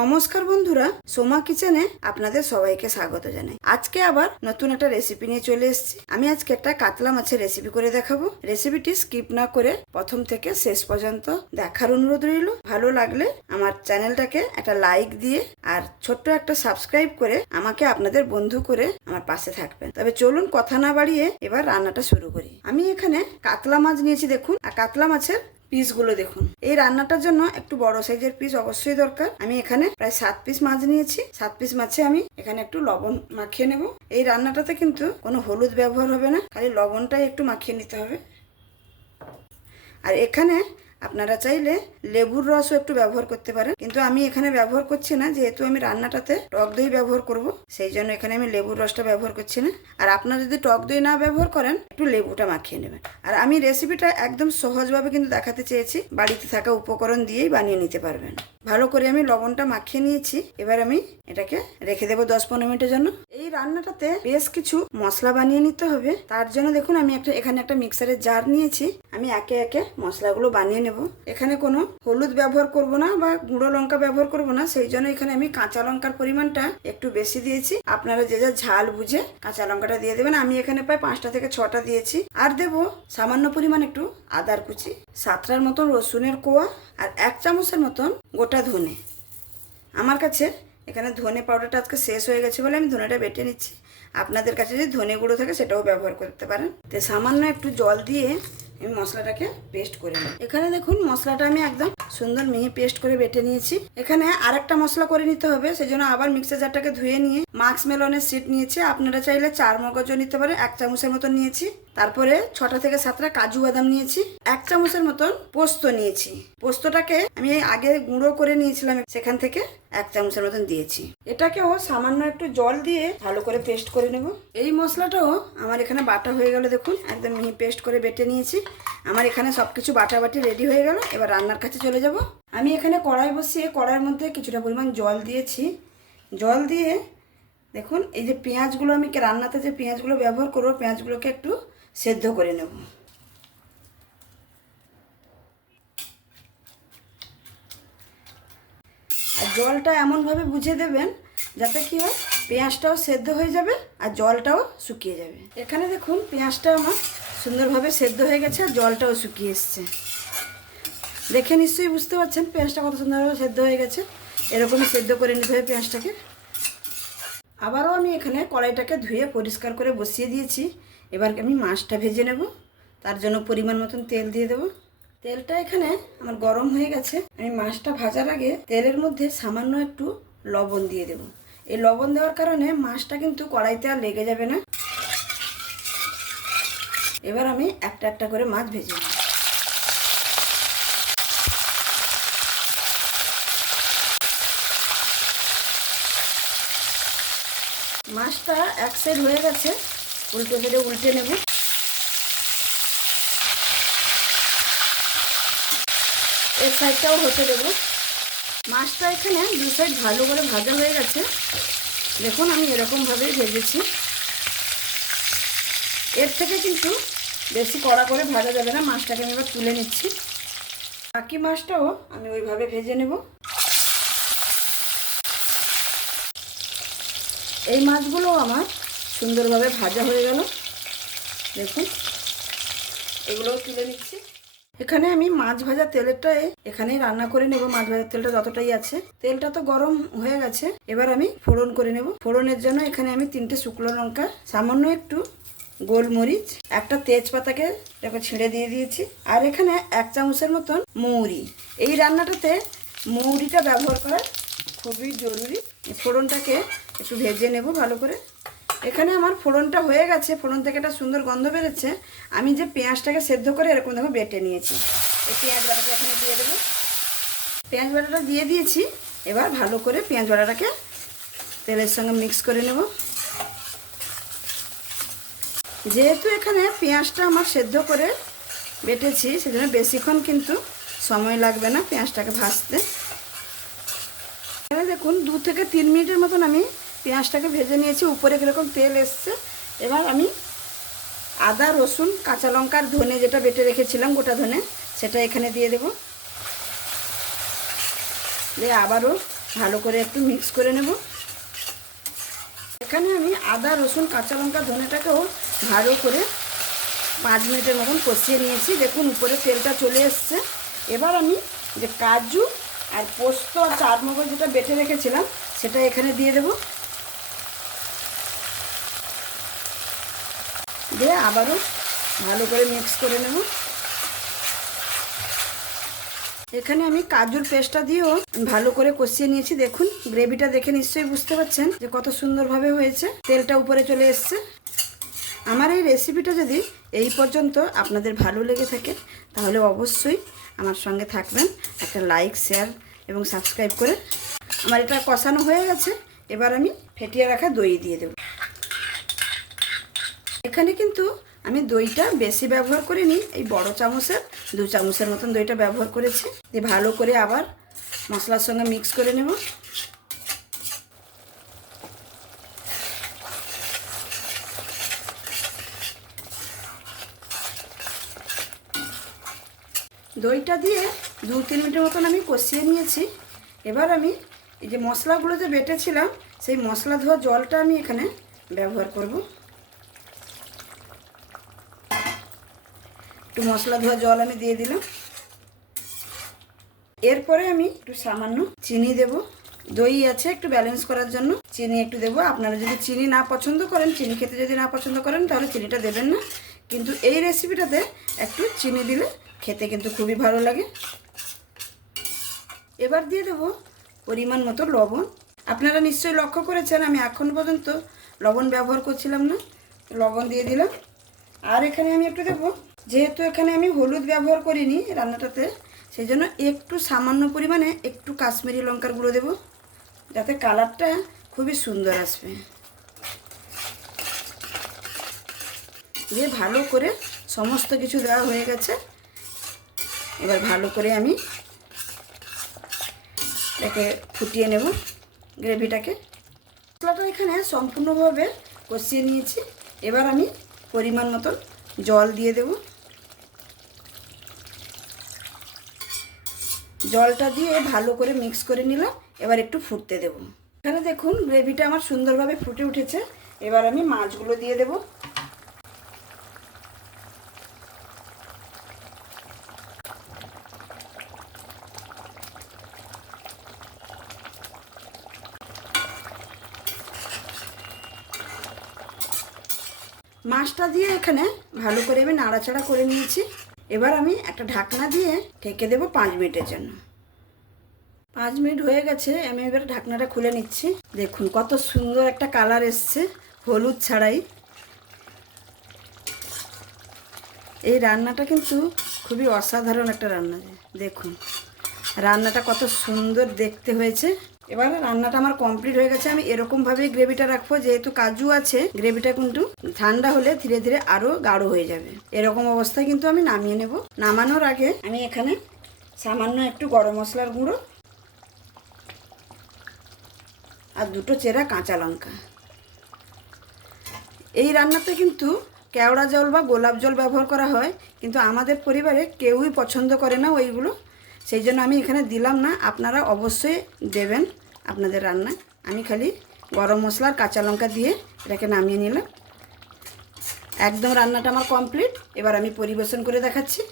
নমস্কার বন্ধুরা, সোমা কিচেনে আপনাদের সবাইকে স্বাগত জানাই। আজকে আবার নতুন একটা রেসিপি নিয়ে চলে এসেছি। আমি আজকে একটা কাতলা মাছের রেসিপি করে দেখাবো। রেসিপিটি স্কিপ না করে প্রথম থেকে শেষ পর্যন্ত দেখার অনুরোধ রইল। ভালো লাগলে আমার চ্যানেলটাকে একটা লাইক দিয়ে আর ছোট্ট একটা সাবস্ক্রাইব করে আমাকে আপনাদের বন্ধু করে আমার পাশে থাকবেন। তবে চলুন কথা না বাড়িয়ে এবার রান্নাটা শুরু করি। আমি এখানে কাতলা মাছ নিয়েছি দেখুন, আর কাতলা মাছের পিসগুলো দেখুন। এই রান্নাটার জন্য একটু বড় সাইজের পিস অবশ্যই দরকার। আমি এখানে প্রায় 7 পিস মাছ নিয়েছি। 7 পিস মাছে আমি এখানে একটু লবণ মাখিয়ে নেব। এই রান্নাটাতে কিন্তু কোনো হলুদ ব্যবহার হবে না, খালি লবণটাই একটু মাখিয়ে নিতে হবে। আর এখানে আপনারা চাইলে লেবুর রসও একটু ব্যবহার করতে পারেন, কিন্তু আমি এখানে ব্যবহার করছি না, যেহেতু আমি রান্নাটাতে টক দই ব্যবহার করব, সেই জন্য এখানে আমি লেবুর রসটা ব্যবহার করছি না। আর আপনারা যদি টক দই না ব্যবহার করেন, একটু লেবুটা মাখিয়ে নেবেন। আর আমি রেসিপিটা একদম সহজভাবে কিন্তু দেখাতে চেয়েছি, বাড়িতে থাকা উপকরণ দিয়েই বানিয়ে নিতে পারবেন। ভালো করে আমি লবণটা মাখিয়ে নিয়েছি। এবার আমি এটাকে রেখে দেবো 10-15 মিনিটের জন্য। এই রান্নাটাতে বেশ কিছু মশলা বানিয়ে নিতে হবে। তার জন্য দেখুন আমি এখানে একটা মিক্সারের জার নিয়েছি। আমি একে একে মশলাগুলো বানিয়ে নেব। এখানে কোনো হলুদ ব্যবহার করব না বা গুঁড়ো লঙ্কা ব্যবহার করব না, সেই জন্য এখানে আমি কাঁচা লঙ্কার পরিমাণটা একটু বেশি দিয়েছি। আপনারা যে যা ঝাল বুঝে কাঁচা লঙ্কাটা দিয়ে দেবেন। আমি এখানে প্রায় 5টা থেকে 6টা দিয়েছি। আর দেবো সামান্য পরিমাণ একটু আদার কুচি, 7টার মতন রসুনের কোয়া, আর 1 চামচের মতন গোটা ধনে। আমার কাছে এখানে ধনে পাউডারটা আজকে শেষ হয়ে গেছে বলে আমি ধনেটা বেটে নিচ্ছি। আপনাদের কাছে যদি ধনে গুঁড়ো থাকে সেটাও ব্যবহার করতে পারেন। তো সামান্য একটু জল দিয়ে আমি মশলাটাকে পেস্ট করে নিই। এখানে দেখুন মশলাটা আমি একদম সুন্দর মিহি পেস্ট করে বেটে নিয়েছি। এখানে আরেকটা মশলা করে নিতে হবে, সেজন্য আবার মিক্সার জারটাকে ধুয়ে নিয়ে মাস্ক মেলনের সিড নিয়েছি। আপনারা চাইলে 4 মগজও নিতে পারেন, 1 চামচের মতন নিয়েছি। তারপরে 6টা থেকে 7টা কাজু বাদাম নিয়েছি। 1 চামচের মতন পোস্ত নিয়েছি। পোস্তটাকে আমি আগে গুঁড়ো করে নিয়েছিলাম, সেখান থেকে 1 চামচের মতন দিয়েছি। এটাকেও সামান্য একটু জল দিয়ে ভালো করে পেস্ট করে নেব। এই মশলাটাও আমার এখানে বাটা হয়ে গেল, দেখুন একদম মিহি পেস্ট করে বেটে নিয়েছি। আমার এখানে সবকিছু বাটাবাটি রেডি হয়ে গেল। এবার রান্নার কাছে চলে যাব। আমি এখানে কড়াই বসিয়ে কড়াইয়ের মধ্যে কিছুটা পরিমাণ জল দিয়েছি। জল দিয়ে দেখুন এই যে পেঁয়াজগুলো, আমি রান্নাতে যে পেঁয়াজগুলো ব্যবহার করবো, পেঁয়াজগুলোকে একটু সেদ্ধ করে নেব। আর জলটা এমনভাবে বুঝে দেবেন যাতে কি হয়, পেঁয়াজটাও সেদ্ধ হয়ে যাবে আর জলটাও শুকিয়ে যাবে। এখানে দেখুন পেঁয়াজটা আমার সুন্দরভাবে সেদ্ধ হয়ে গেছে আর জলটাও শুকিয়ে এসছে। দেখে নিশ্চয়ই বুঝতে পারছেন পেঁয়াজটা কত সুন্দরভাবে সেদ্ধ হয়ে গেছে। এরকমই সেদ্ধ করে নিতে হবে পেঁয়াজটাকে। আবারও আমি এখানে কড়াইটাকে ধুয়ে পরিষ্কার করে বসিয়ে দিয়েছি। এবার আমি মাছটা ভেজে নেব। তার জন্য পরিমাণ মতন তেল দিয়ে দেবো। তেলটা এখানে আমার গরম হয়ে গেছে। আমি মাছটা ভাজার আগে তেলের মধ্যে সামান্য একটু লবণ দিয়ে দেব। এই লবণ দেওয়ার কারণে মাছটা কিন্তু কড়াইতে আর লেগে যাবে না। এবার আমি একটা একটা করে মাছ ভেজে নেব। মাছটা এক সাইড হয়ে গেছে, উল্টো সাইডে উল্টে নেব। এক সাইডটাও হতে দেবো। মাছটা এখানে 2 সাইড ভালো করে ভাজা হয়ে গেছে। দেখুন আমি এরকমভাবেই ভেজেছি। এর থেকে কিন্তু বেশি কড়া করে ভাজা যাবে না। মাছটাকে আমি এবার তুলে নিচ্ছি। বাকি মাছটাও আমি ওইভাবে ভেজে নেব। এই মাছগুলো আমার সুন্দরভাবে ভাজা হয়ে গেল। দেখুন এগুলোও তুলে নিচ্ছি। এখানে আমি মাছ ভাজা তেলটাই এখানেই রান্না করে নেব। মাছ ভাজার তেলটা যতটাই আছে, তেলটা তো গরম হয়ে গেছে। এবার আমি ফোড়ন করে নেব। ফোড়নের জন্য এখানে আমি 3টে শুকনো লঙ্কা, সামান্য একটু গোলমরিচ, একটা তেজপাতাকে দেখো ছিঁড়ে দিয়ে দিয়েছি, আর এখানে 1 চামচের মতন মৌরি। এই রান্নাটাতে মৌরিটা ব্যবহার করা খুবই জরুরি। ফোড়নটাকে একটু ভেজে নেব ভালো করে। এখানে আমার ফোড়নটা হয়ে গেছে, ফোড়ন থেকে একটা সুন্দর গন্ধ বেরোচ্ছে। আমি যে পেঁয়াজটাকে সেদ্ধ করে এরকম দেখো বেটে নিয়েছি, এই পেঁয়াজ বাটাটা এখানে দিয়ে দেবো। পেঁয়াজ বাটাটা দিয়ে দিয়েছি। এবার ভালো করে পেঁয়াজ বাটাটাকে তেলের সঙ্গে মিক্স করে নেব। যেহেতু এখানে পেঁয়াজটা আমার সেদ্ধ করে বেটেছি, সেজন্য বেশিক্ষণ কিন্তু সময় লাগবে না পেঁয়াজটাকে ভাজতে। এখানে দেখুন 2 থেকে 3 মিনিটের মতন আমি পেঁয়াজটাকে ভেজে নিয়েছি। উপরে কীরকম তেল এসছে। এবার আমি আদা, রসুন, কাঁচা লঙ্কা আর ধনে যেটা বেটে রেখেছিলাম গোটা ধনে, সেটা এখানে দিয়ে দেব। দিয়ে আবারও ভালো করে একটু মিক্স করে নেব। এখানে আমি আদা, রসুন, কাঁচা লঙ্কা, ধনেটাকেও ভালো করে 5 মিনিটের মতন কষিয়ে নিয়েছি। দেখুন উপরে তেলটা চলে এসছে। এবার আমি যে কাজু আর পোস্ত আর চারমগজ যেটা বেটে রেখেছিলাম সেটা এখানে দিয়ে দেব। দিয়ে আবারও ভালো করে মিক্স করে নেব। এখানে আমি কাজুর পেস্টটা দিয়েও ভালো করে কষিয়ে নিয়েছি। দেখুন গ্রেভিটা দেখে নিশ্চয়ই বুঝতে পারছেন যে কত সুন্দরভাবে হয়েছে, তেলটা উপরে চলে এসছে। আমার এই রেসিপিটা যদি এই পর্যন্ত আপনাদের ভালো লেগে থাকে তাহলে অবশ্যই আমার সঙ্গে থাকবেন, একটা লাইক, শেয়ার এবং সাবস্ক্রাইব করে। আমার এটা কষানো হয়ে গেছে। এবার আমি ফেটিয়ে রাখা দই দিয়ে দেব। এখানে কিন্তু আমি দইটা বেশি ব্যবহার করিনি, এই বড় চামচের 2 চামচের মতন দইটা ব্যবহার করেছি। দিয়ে ভালো করে আবার মশলার সঙ্গে মিক্স করে নেব। দইটা দিয়ে 2-3 মিনিটের মতন আমি কষিয়ে নিয়েছি। এবার আমি এই যে মশলাগুলো যে বেটেছিলাম সেই মশলা ধোয়া জলটা আমি এখানে ব্যবহার করব। একটু মশলা ধোয়া জল আমি দিয়ে দিলাম। এরপরে আমি একটু সামান্য চিনি দেব। দই আছে একটু ব্যালেন্স করার জন্য চিনি একটু দেবো। আপনারা যদি চিনি না পছন্দ করেন, চিনি খেতে যদি না পছন্দ করেন তাহলে চিনিটা দেবেন না, কিন্তু এই রেসিপিটাতে একটু চিনি দিলে খেতে কিন্তু খুবই ভালো লাগে। এবার দিয়ে দেবো পরিমাণ মতো লবণ। আপনারা নিশ্চয়ই লক্ষ্য করেছেন আমি এখন পর্যন্ত লবণ ব্যবহার করছিলাম না, লবণ দিয়ে দিলাম। আর এখানে আমি একটু দেবো, যেহেতু এখানে আমি হলুদ ব্যবহার করিনি রান্নাটাতে, সেই জন্য একটু সামান্য পরিমাণে একটু কাশ্মীরি লঙ্কার গুঁড়ো দেবো, যাতে কালারটা খুবই সুন্দর আসবে। দিয়ে ভালো করে সমস্ত কিছু দেওয়া হয়ে গেছে। এবার ভালো করে আমি এটাকে ফুটিয়ে নেব গ্রেভিটাকে। মশলাটা এখানে সম্পূর্ণভাবে কষিয়ে নিয়েছি। এবার আমি পরিমাণ মতন জল দিয়ে দেব। জলটা দিয়ে ভালো করে মিক্স করে নিলাম। এবার একটু ফুটতে দেব। এখানে দেখুন গ্রেভিটা আমার সুন্দরভাবে ফুটে উঠেছে। এবার আমি মাছগুলো দিয়ে দেব। মাছটা দিয়ে এখানে ভালো করে আমি নাড়াচাড়া করে নিয়েছি। এবার আমি একটা ঢাকনা দিয়ে ঢেকে দেব 5 মিনিটের জন্য। 5 মিনিট হয়ে গেছে। আমি এবার ঢাকনাটা খুলে নিচ্ছি। দেখুন কত সুন্দর একটা কালার এসছে হলুদ ছাড়াই। এই রান্নাটা কিন্তু খুবই অসাধারণ একটা রান্না। দেখুন রান্নাটা কত সুন্দর দেখতে হয়েছে। এবার রান্নাটা আমার কমপ্লিট হয়ে গেছে। আমি এরকমভাবেই গ্রেভিটা রাখবো, যেহেতু কাজু আছে গ্রেভিটা কিন্তু ঠান্ডা হলে ধীরে ধীরে আরও গাঢ় হয়ে যাবে। এরকম অবস্থায় কিন্তু আমি নামিয়ে নেব। নামানোর আগে আমি এখানে সামান্য একটু গরম মশলার গুঁড়ো আর 2টো চেরা কাঁচা লঙ্কা। এই রান্নাতে কিন্তু কেওড়া জল বা গোলাপ জল ব্যবহার করা হয়, কিন্তু আমাদের পরিবারে কেউই পছন্দ করে না ওইগুলো, সেই জন্য আমি এখানে দিলাম না। আপনারা অবশ্যই দেবেন আপনাদের রান্নায়। আমি খালি গরম মশলা আর কাঁচা লঙ্কা দিয়ে এটাকে নামিয়ে নিলাম। একদম রান্নাটা আমার কমপ্লিট। এবার আমি পরিবেশন করে দেখাচ্ছি।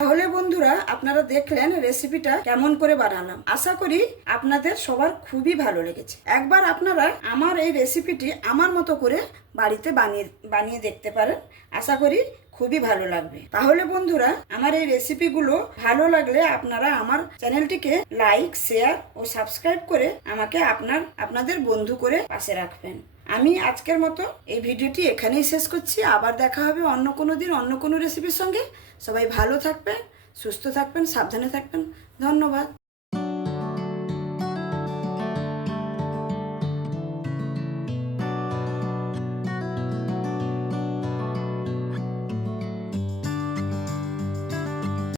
তাহলে বন্ধুরা আপনারা দেখলেন রেসিপিটা কেমন করে বানালাম। আশা করি আপনাদের সবার খুবই ভালো লেগেছে। একবার আপনারা আমার এই রেসিপিটি আমার মতো করে বাড়িতে বানিয়ে দেখতে পারেন। আশা করি খুবই ভালো লাগবে। তাহলে বন্ধুরা আমার এই রেসিপিগুলো ভালো লাগলে আপনারা আমার চ্যানেলটিকে লাইক, শেয়ার ও সাবস্ক্রাইব করে আমাকে আপনাদের বন্ধু করে পাশে রাখবেন। আমি আজকের মতো এই ভিডিওটি এখানেই শেষ করছি। আবার দেখা হবে অন্য কোনো দিন অন্য কোনো রেসিপির সঙ্গে। সবাই ভালো থাকবেন, সুস্থ থাকবেন, সাবধানে থাকবেন। ধন্যবাদ।